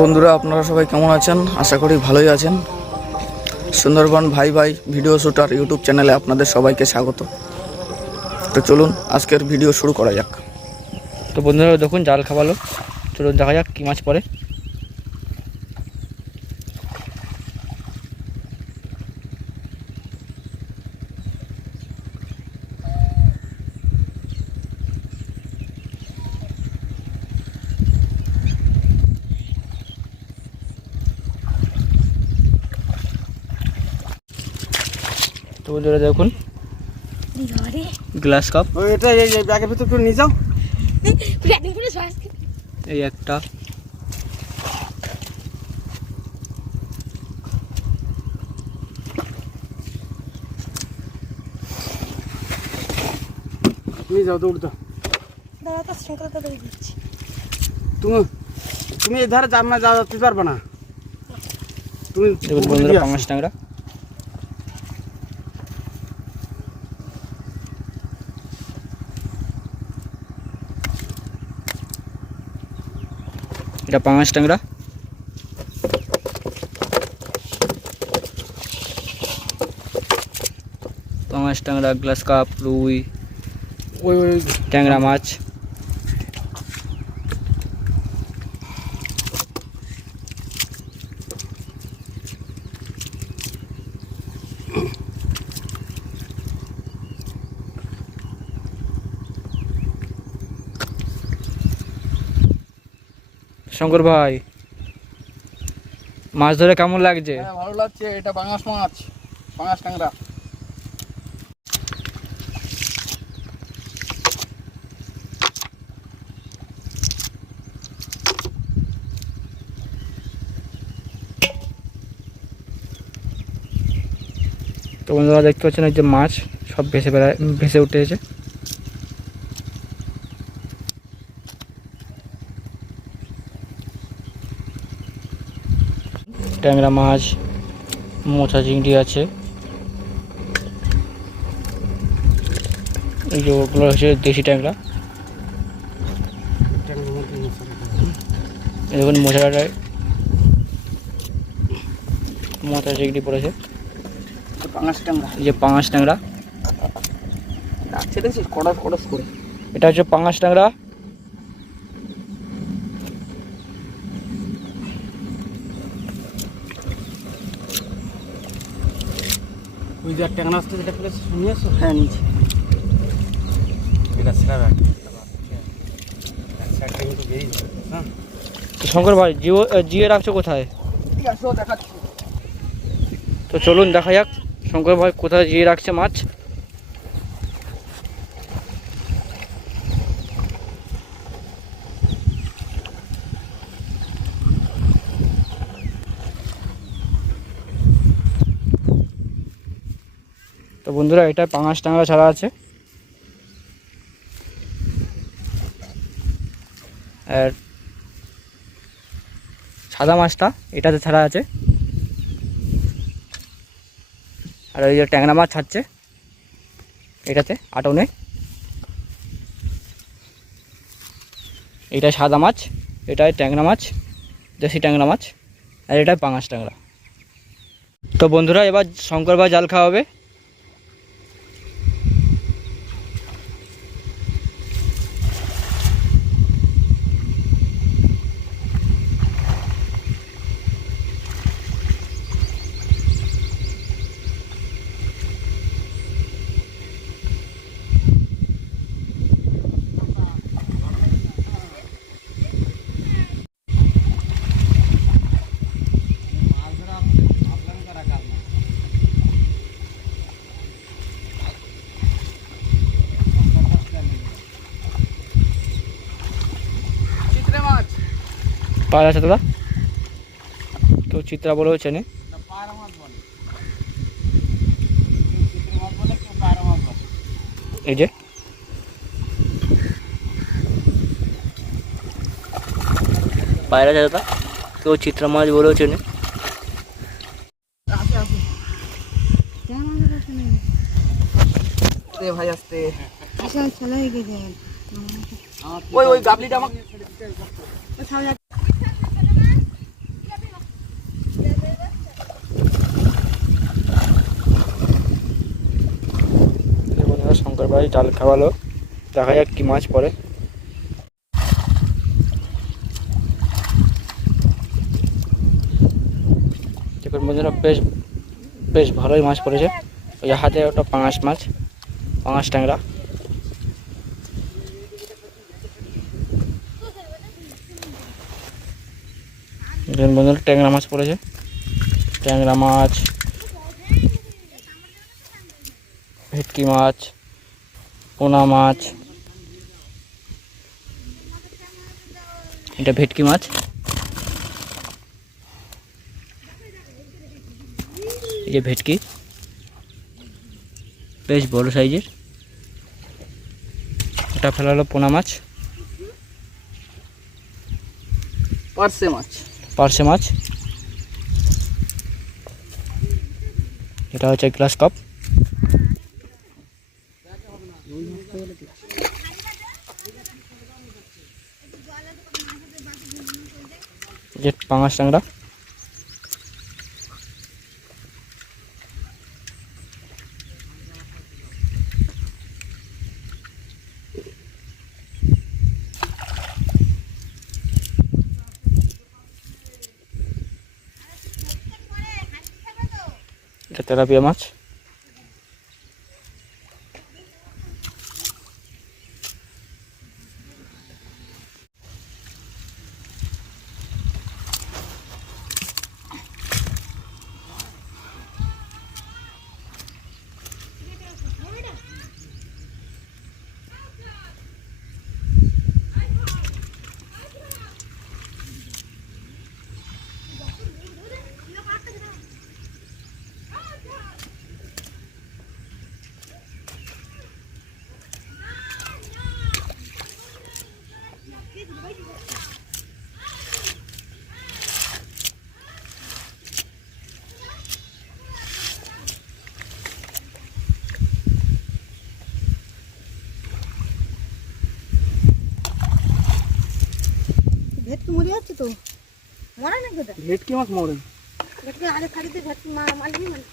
বন্ধুরা আপনারা সবাই কেমন আছেন? আশা করি ভালোই আছেন। সুন্দরবন ভাই ভাই ভিডিও শুটার ইউটিউব চ্যানেলে আপনাদের সবাইকে স্বাগত। তো চলুন আজকের ভিডিও শুরু করা যাক। তো বন্ধুরা দেখুন জাল খাওয়ালো, চলুন দেখা যাক কী মাছ পড়ে। তো বন্ধুরা দেখুন গ্লাস কাপ, এটা এই ব্যাগের ভিতর করে নিয়ে যাও। এই একটা, নিয়ে যাও, দৌড় দাও। তুমি এই ধারে যার না যেতে পারবে না। তুমি দেখুন বন্ধুরা পাঙাশ ট্যাংরা। এটা পাঙাশ ট্যাংরা। পাঙাশ ট্যাংরা, গ্লাস কাপ, রুই, ওই ট্যাংরা মাছ। শঙ্কর ভাই মাছ ধরে কেমন লাগছে? ভালো লাগছে। এটা পাঙাশ মাছ, পাঙাশ ট্যাংরা। তো বন্ধুরা দেখতে পাচ্ছেন এই যে মাছ সব ভেসে উঠেছে। ট্যাংরা মাছ, মোচা চিংড়ি আছে। এই যে ওগুলো হচ্ছে দেশি ট্যাংরা। দেখুন মোচাটায় মোচা চিংড়ি পড়েছে। পাঙাশ ট্যাংরা, এই যে পাঙাশ ট্যাংরা, ডাকছে দেখছিস কড়াস কড়াস করে। এটা হচ্ছে পাঙাশ ট্যাংরা। ওই যে ট্যাংরা আসতে যেটা ফেলেছে শুনিয়ে আসো। হ্যাঁ নিচে তো শঙ্কর ভাই জিয়ে রাখছো কোথায়? দেখাচ্ছি। তো চলুন দেখা যাক শঙ্কর ভাই কোথায় জিয়ে রাখছে মাছ। তো বন্ধুরা এটা পাঙাশ ট্যাংরা ছাড়া আছে, আর সাদা মাছটা এটাতে ছাড়া আছে। আর ওই যে ট্যাংরা মাছ ছাড়ছে এটাতে আটনে। এটা সাদা মাছ, এটাই ট্যাংরা মাছ, দেশি ট্যাংরা মাছ, আর এটাই পাঙাশ ট্যাংরা। তো বন্ধুরা এবার শঙ্কর ভাই জাল খাওয়াবে। পাওয়া যাচ্ছে দাদা, কেউ চিত্রা বলেও চেনে। এই যে পায়রা দাদা, কেউ চিত্রা মাছ বলেও চেনে। ভাই আসতে আচ্ছা চলে গেছে ওই গাবলিটা আমাকে ভাই জাল খাওয়ালো, দেখা যাক কি মাছ পড়ে। দেখুন বন্ধুরা, বেশ বেশ ভালোই মাছ পড়েছে। ওই হাতে ওটা পাঙাশ মাছ, পাঙাশ ট্যাংরা। দেখুন বন্ধুরা, ট্যাংরা মাছ পড়েছে, ট্যাংরা মাছ, ভেটকি মাছ, পোনা মাছ। এটা ভেটকি মাছ, এই যে ভেটকি, বেশ বড় সাইজের। এটা ফেলালো পোনা মাছ, পার্সে মাছ, পার্শে মাছ। এটা হচ্ছে গ্লাস কাপ। যে পাঙাশ ট্যাংরা। এটা তেলাপিয়া মাছ। ভেটকি মরে যাচ্ছে তো, মরে না কোথায়? ভেটকি মাছ মরে। ভেটকি আরে খাড়িতে ভেটকি মারবি মানে।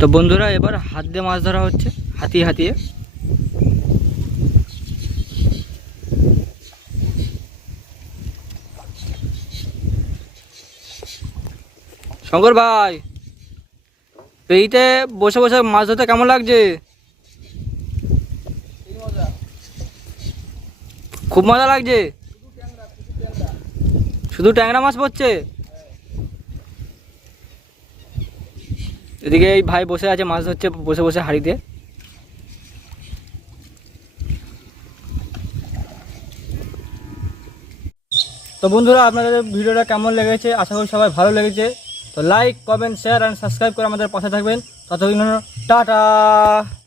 তো বন্ধুরা, এবার হাত দিয়ে মাছ ধরা হচ্ছে, হাতিয়ে হাতিয়ে। শঙ্কর ভাই, পেইতে বসে বসে মাছ ধরতে কেমন লাগছে? খুব মজা লাগছে। শুধু ট্যাংরা মাছ পড়ছে। এদিকে এই ভাই বসে আছে, মাছ ধরছে বসে বসে হাঁড়িতে। তো বন্ধুরা, আপনাদের ভিডিওটা কেমন লেগেছে? আশা করি সবাই ভালো লেগেছে। তো like, comment, share and subscribe করে আমাদের পাশে থাকবেন। ততদিন টাটা।